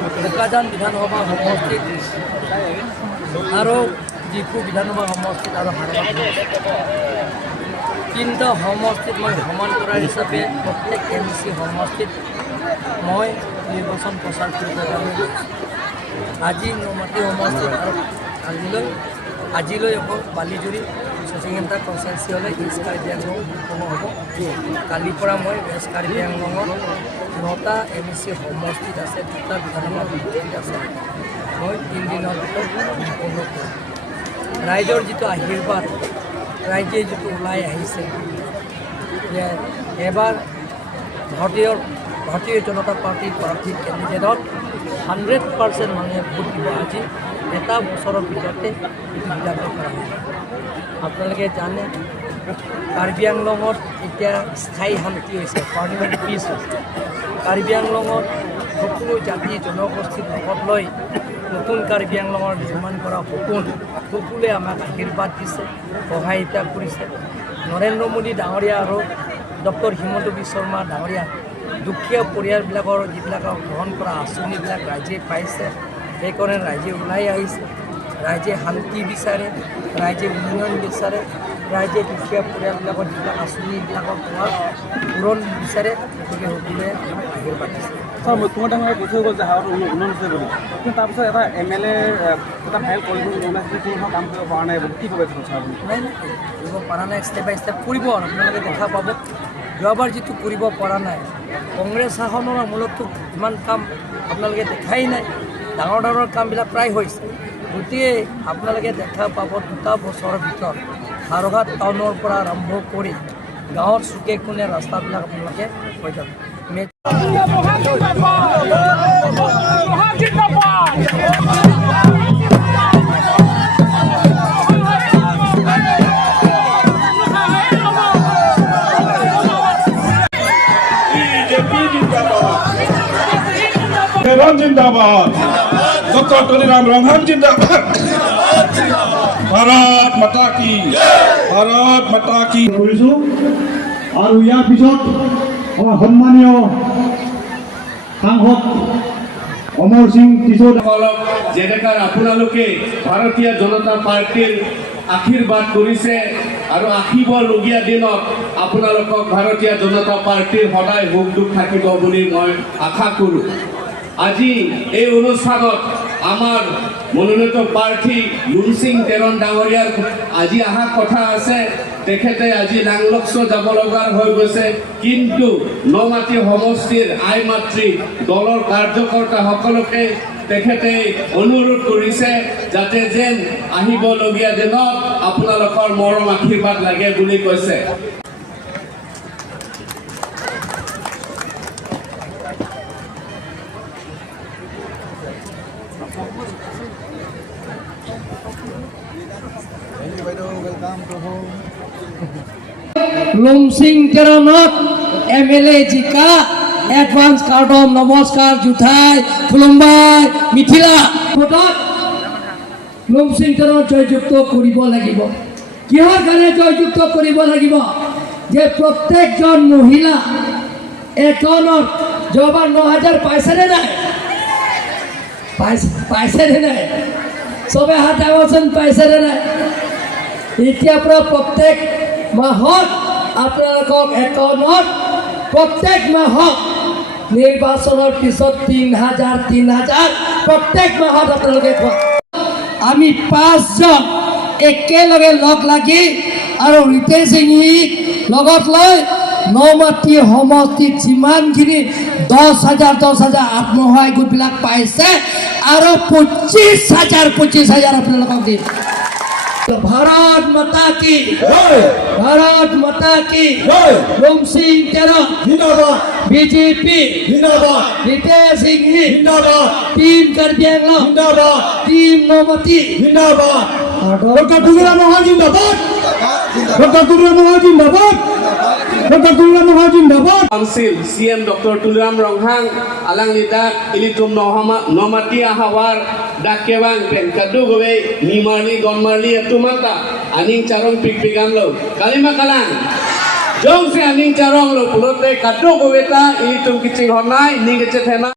বোকাজান বিধানসভা সমষ্টিত আৰু ডিফু বিধানসভা সমষ্টিত আৰু তিনিটা সমষ্টিত মই সমান্তৰাল হিচাপে প্ৰত্যেক MC সমষ্টিত মই নিৰ্বাচন প্ৰচাৰ কৰিব যাম। আজি নমাটি সমষ্টিত আৰু আজিলৈ অকল বালিজুৰি শশীকেন্দ্ৰা কনষ্টিটুৱেঞ্চি হ'লে ইষ্ট কাৰ্বি আংলং সম্পূৰ্ণ হ'ব। কালিৰ পৰা মই ৱেষ্ট কাৰ্বি আংলঙত 9টা MC সমষ্টিত আছে, 2টা বিধানসভা সমষ্টিত আছে। মই 3 দিনৰ ভিতৰত সম্পূৰ্ণ কৰিম। ৰাইজৰ যিটো আশীৰ্বাদ, ৰাইজে যিটো ওলাই আহিছে যে এবাৰ ভাৰতীয় জনতা পাৰ্টীৰ প্ৰাৰ্থী কেণ্ডিডেটত 100% মানুহে ভোট দিব। আজি এটা বছৰৰ ভিতৰতে এইটো সিদ্ধান্ত কৰা হয়। আপোনালোকে জানে কাৰ্বি আংলঙত এতিয়া স্থায়ী শান্তি হৈছে, পাৰ্মানেণ্ট পিচ হৈছে। কাৰ্বি আংলঙত সকলো জাতি জনগোষ্ঠীক লগত লৈ নতুন কাৰ্বি আংলঙৰ নিৰ্মাণ কৰা সকলোৱে আমাক আশীৰ্বাদ দিছে, সহায়তা কৰিছে। নৰেন্দ্ৰ মোদী ডাঙৰীয়া আৰু ডক্টৰ হিমন্ত বিশ্ব শৰ্মা ডাঙৰীয়া দুখীয়া পৰিয়ালবিলাকৰ যিবিলাকক গ্ৰহণ কৰা আঁচনিবিলাক ৰাইজে পাইছে, সেইকাৰণে ৰাইজে ওলাই আহিছে। ৰাইজে শান্তি বিচাৰে, ৰাইজে উন্নয়ন বিচাৰে, ৰাইজে দুখীয়া পৰিয়ালবিলাকৰ যিবিলাক আঁচনিবিলাকৰ পূৰণ বিচাৰে, গতিকে সকলোৱে আশীৰ্বাদ দিছে। ছাৰ, মুখ্যমন্ত্ৰী ডাঙৰীয়াই কৈ থৈ গ'ল যে হাৰত উন্নয়ন হৈছে বুলি, কিন্তু তাৰপিছত এটা MLA এটা ফাইল কৰিব কোনো কাম কৰিব পৰা নাই বুলি কি ক'ব ছাৰ আপুনি? নাই কৰিব পৰা নাই, ষ্টেপ বাই ষ্টেপ কৰিব আৰু আপোনালোকে দেখা পাব। যোৱাবাৰ যিটো কৰিব পৰা নাই, কংগ্ৰেছ শাসনৰ আমোলততো ইমান কাম আপোনালোকে দেখাই নাই। ডাঙৰ কামবিলাক প্ৰায় হৈছে। গতিকে আপোনালোকে দেখা পাব 2টা বছৰৰ ভিতৰত হাৰঘাট টাউনৰ পৰা আৰম্ভ কৰি গাঁৱৰ চুকে কোণে ৰাস্তাবিলাক আপোনালোকে হৈ যাব। जिंदाबाद, डॉक्टर तुलसीराम रंघान जिंदाबाद, भारत माता की, भारत माता की। और यार पिछत सम्मानीय सांसद अमर सिंह किशोर যেনেকৈ আপোনালোকে ভাৰতীয় জনতা পাৰ্টীৰ আশীৰ্বাদ কৰিছে আৰু আহিবলগীয়া দিনত আপোনালোকক ভাৰতীয় জনতা পাৰ্টীৰ সদায় সুখ দুখ থাকিব বুলি মই আশা কৰোঁ। আজি এই অনুষ্ঠানত আমাৰ মনোনীত প্ৰাৰ্থী লুমসিং তেৰণ ডাঙৰীয়াৰ আজি অহা কথা আছে। তেখেতে আজি নাংলক্স যাব লগা হৈ গৈছে, কিন্তু নমাটি সমষ্টিৰ আই মাতৃ দলৰ কাৰ্যকৰ্তাসকলকে তেখেতে অনুৰোধ কৰিছে যাতে যেন আহিবলগীয়া দিনত আপোনালোকৰ মৰম আশীৰ্বাদ লাগে বুলি কৈছে। লুমসিং তেৰণত MLA জিকা এডভান্স কাৰ্ডম নমস্কাৰ জুঠাই খুলুম্বাই মিথিলা ভোটত লুমসিং তেৰণত জয়যুক্ত কৰিব লাগিব। কিহৰ কাৰণে জয়যুক্ত কৰিব লাগিব? যে প্ৰত্যেকজন মহিলা একাউণ্টত যোৱাবাৰ 9,000 পাইছেনে নাই? পাইছেনে নাই? চবে হাত দাঙচোন, পাইছেনে নাই? এতিয়াৰ পৰা প্ৰত্যেক মাহত আপোনালোকক একাউণ্টত প্ৰত্যেক মাহত নিৰ্বাচনৰ পিছত 3,000 প্ৰত্যেক মাহত আপোনালোকে আমি 5জন একেলগে লগ লাগি আৰু ৰিতেশ সিংক লগত লৈ নমাটি সমষ্টিত যিমানখিনি 10,000 আত্মসহায়ক গোটবিলাক পাইছে আৰু 25,000 আপোনালোকক দিম। भारत माता की, भारत माता की। लुमसिंग तेरण जिंदाबाद, बीजेपी जिंदाबाद, रितेश सिंह जिंदाबाद, टीम कार्बी आंगलং जिंदाबाद, टीम नौमती जिंदाबाद, डॉक्टर तुलसीराम रंघान जिंदाबाद, डॉक्टर तुलसीराम रंघान जिंदाबाद, डॉक्टर तुलसीराम रंघान जिंदाबाद। Council CM doctor Tulsiram Ranghan alang lidak ilitum nomati ahawar dakewang pen kadu gowe nimarli gonmarli atumata aning carong pikpigan lo kalima kalang jong se aning carong lo pulote kadu gowe ta ilitum kicing hornai ning kecethena